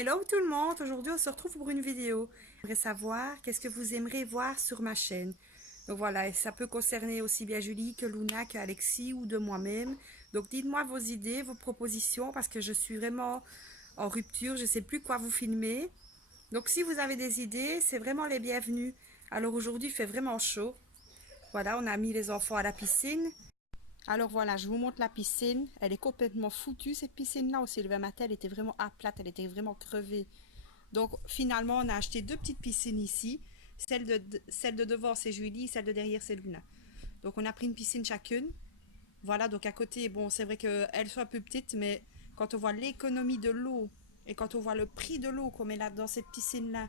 Hello tout le monde, aujourd'hui on se retrouve pour une vidéo. J'aimerais savoir qu'est-ce que vous aimeriez voir sur ma chaîne. Donc voilà, ça peut concerner aussi bien Julie que Luna, que Alexis ou de moi-même. Donc dites-moi vos idées, vos propositions parce que je suis vraiment en rupture, je ne sais plus quoi vous filmer. Donc si vous avez des idées, c'est vraiment les bienvenus. Alors aujourd'hui il fait vraiment chaud. Voilà, on a mis les enfants à la piscine. Alors voilà, je vous montre la piscine. Elle est complètement foutue cette piscine-là. Au Sylvain Matin, elle était vraiment à plate, elle était vraiment crevée. Donc finalement, on a acheté deux petites piscines ici. Celle de devant, c'est Julie, celle de derrière, c'est Luna. Donc on a pris une piscine chacune. Voilà, donc à côté, bon, c'est vrai qu'elles sont un peu petites, mais quand on voit l'économie de l'eau et quand on voit le prix de l'eau qu'on met là dans cette piscine-là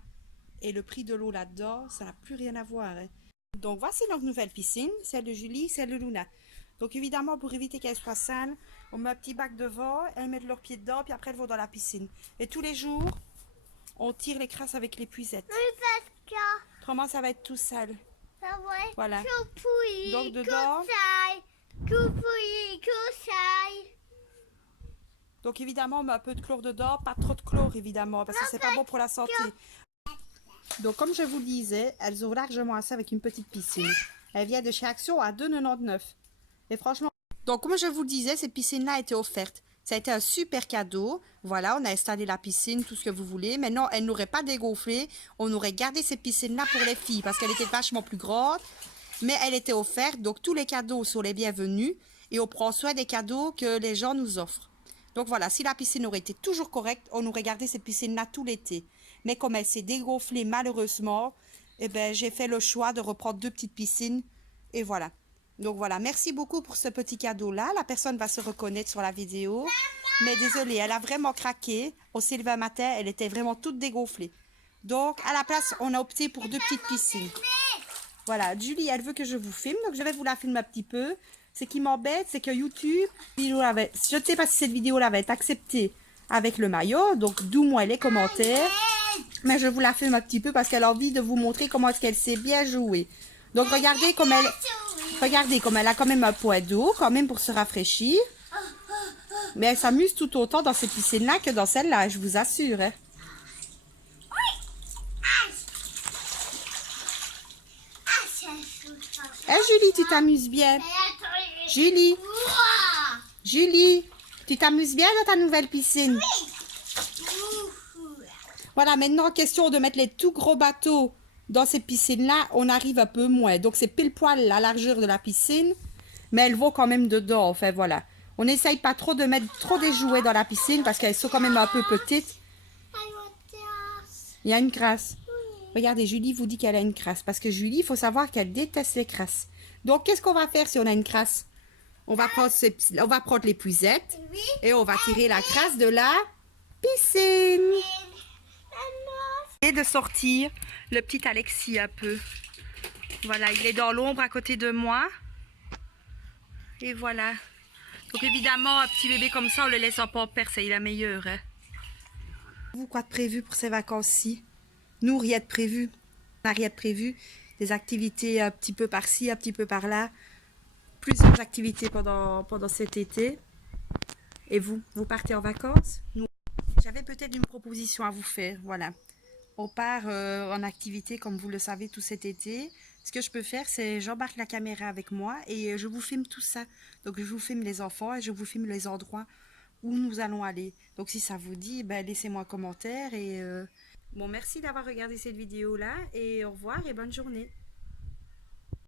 et le prix de l'eau là-dedans, ça n'a plus rien à voir, hein. Donc voici notre nouvelle piscine, celle de Julie, celle de Luna. Donc évidemment, pour éviter qu'elle soit sale, on met un petit bac devant, elles mettent leurs pieds dedans, puis après elles vont dans la piscine. Et tous les jours, on tire les crasses avec l'épuisette. Oui, parce que Autrement, ça va être tout sale. ça va être Voilà. tout pourri, Donc tout dedans, sale, tout pourri, tout sale. donc évidemment, on met un peu de chlore dedans, pas trop de chlore évidemment, parce que c'est pas bon pour la santé. Donc comme je vous le disais, elles ont largement assez avec une petite piscine. Elle vient de chez Action à 2,99 €. Et franchement, donc comme je vous le disais, cette piscine-là a été offerte. Ça a été un super cadeau. Voilà, on a installé la piscine, tout ce que vous voulez. Maintenant, elle n'aurait pas dégonflé. On aurait gardé cette piscine-là pour les filles parce qu'elle était vachement plus grande. Mais elle était offerte, donc tous les cadeaux sont les bienvenus. Et on prend soin des cadeaux que les gens nous offrent. Donc voilà, si la piscine aurait été toujours correcte, on aurait gardé cette piscine-là tout l'été. Mais comme elle s'est dégonflée malheureusement, eh ben, j'ai fait le choix de reprendre deux petites piscines. Et voilà. Donc voilà, merci beaucoup pour ce petit cadeau-là. La personne va se reconnaître sur la vidéo. Mais désolée, elle a vraiment craqué. Au Sylvain Matin, elle était vraiment toute dégonflée. Donc à la place, on a opté pour deux petites piscines. Voilà, Julie, elle veut que je vous filme, donc je vais vous la filmer un petit peu. Ce qui m'embête, c'est que YouTube, je ne sais pas si cette vidéo-là va être acceptée avec le maillot, donc d'où moi les commentaires. Mais je vous la filme un petit peu parce qu'elle a envie de vous montrer comment est-ce qu'elle sait bien jouer. Donc regardez comme elle a quand même un point d'eau, quand même pour se rafraîchir. Mais elle s'amuse tout autant dans cette piscine-là que dans celle-là, je vous assure, hein. Hein, Julie, tu t'amuses bien? Julie, Julie, tu t'amuses bien dans ta nouvelle piscine? Voilà, maintenant, question de mettre les tout gros bateaux dans ces piscines-là, on arrive un peu moins. Donc, c'est pile poil la largeur de la piscine, mais elles vont quand même dedans. Enfin, voilà. On n'essaye pas trop de mettre trop des jouets dans la piscine parce qu'elles sont quand même un peu petites. Il y a une crasse. Regardez, Julie vous dit qu'elle a une crasse. Parce que Julie, il faut savoir qu'elle déteste les crasses. Donc, qu'est-ce qu'on va faire si on a une crasse? On va prendre l'épuisette et on va tirer la crasse de la piscine. Et de sortir le petit Alexis un peu. Voilà, il est dans l'ombre à côté de moi. Et voilà. Donc évidemment, un petit bébé comme ça, on le laisse en pampers, c'est la meilleure, hein. Vous, quoi de prévu pour ces vacances-ci? Nous, rien de prévu. On n'a rien de prévu. Des activités un petit peu par-ci, un petit peu par-là. Plusieurs activités pendant cet été. Et vous, vous partez en vacances? Nous, j'avais peut-être une proposition à vous faire, voilà. On part en activité, comme vous le savez, tout cet été. Ce que je peux faire, c'est j'embarque la caméra avec moi et je vous filme tout ça. Donc, je vous filme les enfants et je vous filme les endroits où nous allons aller. Donc, si ça vous dit, ben, laissez-moi un commentaire. Et bon, merci d'avoir regardé cette vidéo-là et au revoir et bonne journée.